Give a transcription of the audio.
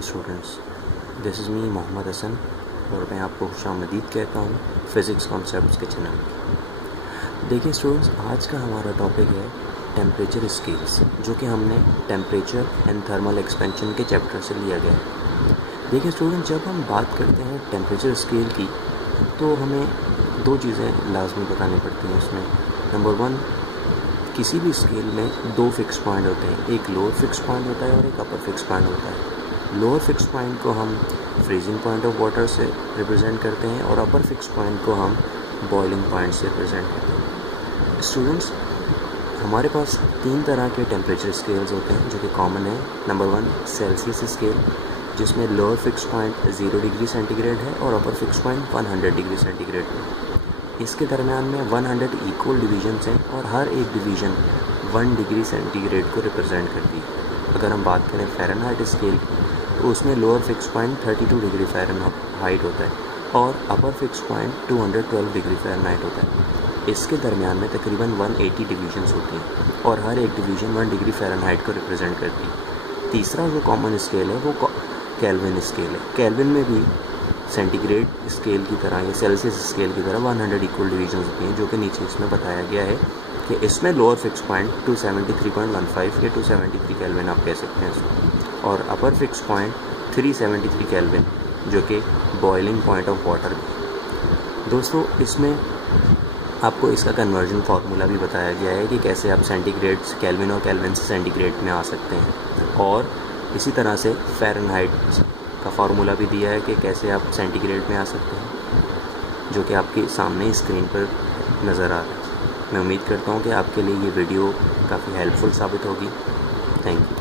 वालेकुम students, this is me Mohammad Hasan और मैं आपको खुशामदीद कहता हूँ फ़िज़िक्स कॉन्सेप्ट्स के चैनल में। देखिए स्टूडेंट्स, आज का हमारा टॉपिक है टेम्परेचर स्केल्स, जो कि हमने टेम्परेचर एंड थर्मल एक्सपेंशन के चैप्टर से लिया गया है। देखिए स्टूडेंट्स, जब हम बात करते हैं टेम्परेचर स्केल की तो हमें दो चीज़ें लाजमी बतानी पड़ती हैं उसमें। नंबर वन, किसी भी स्केल में दो फिक्स पॉइंट होते हैं, एक लोअर फिक्स पॉइंट होता है और एक अपर फिक्स पॉइंट होता है। लोअर फिक्स पॉइंट को हम फ्रीजिंग पॉइंट ऑफ वाटर से रिप्रेजेंट करते हैं और अपर फिक्स पॉइंट को हम बॉइलिंग पॉइंट से रिप्रेजेंट करते हैं। स्टूडेंट्स, हमारे पास तीन तरह के टेम्परेचर स्केल्स होते हैं जो कि कॉमन है। नंबर वन, सेल्सियस स्केल, जिसमें lower fix point 0 degree centigrade है और upper fix point 100 degree centigrade है। इसके दरमियान में 100 इक्वल डिवीजन्स हैं और हर एक डिवीज़न 1 डिग्री सेंटीग्रेड को रिप्रेजेंट करती है। अगर हम बात करें फ़ारेनहाइट स्केल तो उसमें lower fix point 32 degree Fahrenheit होता है और upper fix point 212 degree Fahrenheit होता है। इसके दरमियान में तकरीबन 180 डिवीजन्स होती हैं और हर एक डिवीज़न 1 डिग्री फ़ारेनहाइट को रिप्रेजेंट करती है। तीसरा जो कॉमन स्केल है वो केल्विन स्केल है। केल्विन में भी सेंटीग्रेड स्केल की तरह या सेल्सियस स्केल की तरह 100 इक्वल डिवीजन्स होती हैं, जो कि नीचे इसमें बताया गया है कि इसमें लोअर फिक्स पॉइंट 273.15 या 273 केल्विन आप कह सकते हैं इसको, और अपर फिक्स पॉइंट 373 केल्विन, जो कि बॉइलिंग पॉइंट ऑफ वाटर। दोस्तों, इसमें आपको इसका कन्वर्जन फार्मूला भी बताया गया है कि कैसे आप सेंटीग्रेड से केल्विन और केल्विन से सेंटीग्रेड में आ सकते हैं, और इसी तरह से फ़ारेनहाइट का फार्मूला भी दिया है कि कैसे आप सेंटीग्रेड में आ सकते हैं, जो कि आपके सामने स्क्रीन पर नज़र आ रहा है। मैं उम्मीद करता हूँ कि आपके लिए ये वीडियो काफ़ी हेल्पफुल साबित होगी। Thank you.